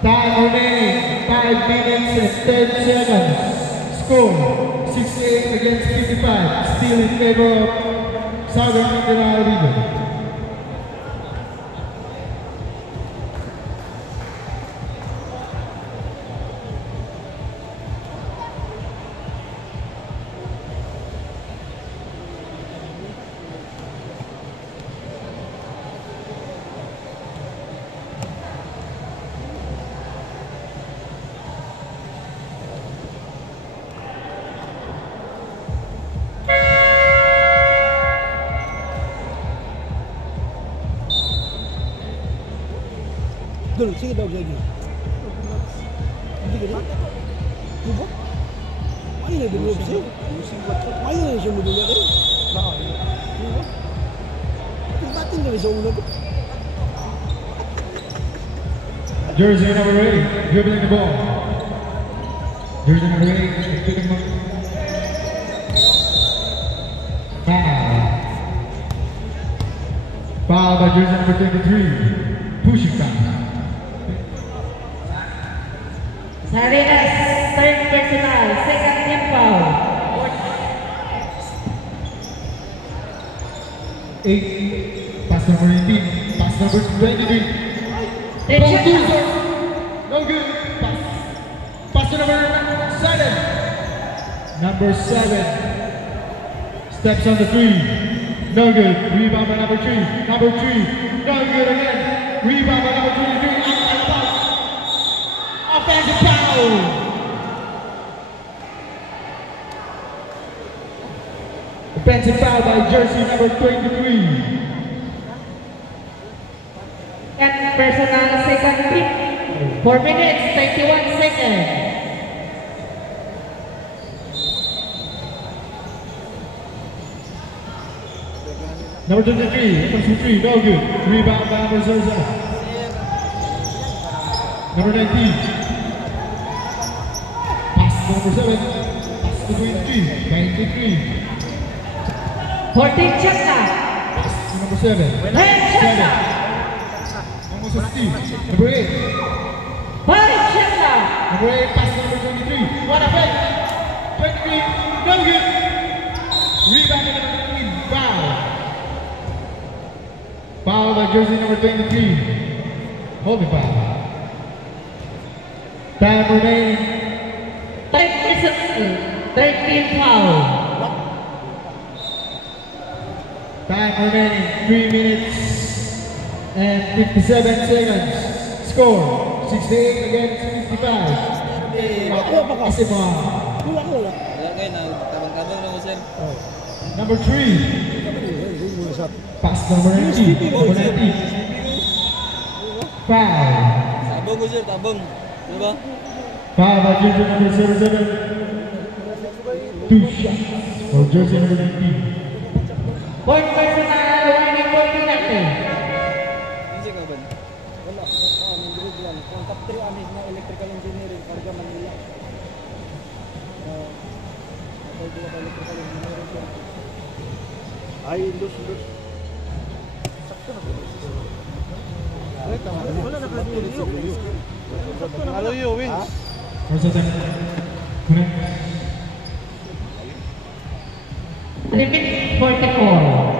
Time remaining 5 minutes and 10 seconds. Score 68 against 55. Still in favor of Southern Mindanao region. Dulu, sige daw lagi. Hindi ka rin? Diba? May na din loob siya. May na siya mo dula rin. Diba? Batin na rin sa ulo ko. Jersey number 8, dribbling the ball. Jersey number 8, picking up. Foul. Foul by jersey number 23, pushing foul. Salinas, third personal, second team foul. 8, pass number 18, pass number 23. No good. Pass to number 7. Number 7 steps on the 3. No good. Rebound by number 3. Number 3. No good again. Rebound by number 23. Offensive foul. Offensive foul by jersey number 23. And personal second team, 4 minutes, 31 seconds. Number 23, number 3, no good. Rebound by number 7. Number 19. Pass to number 7. Pass to 23. 93. 14 shot na. Pass to number 7. 10 shot na. Number 8. 5 shot na. Number 8, pass number 23. What a fake! 23, no good! Rebound by number 23, foul. Foul by jersey number 23. Holding foul. Time remaining. 13 foul. Time remaining 3 minutes and 57 seconds. Score 68 against 55. Kasi mo. Wala ko wala. Wala kayo na, tabang-tabang lang ko sir. Number 3. Pass number 19. Number 19. Foul. Tabang ko sir, tabang. Diba? Foul by jersey number 07. 2 shots for jersey number 19. Fourth personal, winning for penalty. Hindi ka ba? Wala. Nandito lang. Ang top 3 anis na electrical engineering, Karga Manila. Electrical engineering siya. Ay, lus. Sakto na ba? Wala na ka dito. Hello, you wins. Where's the time? 3 minutes 44.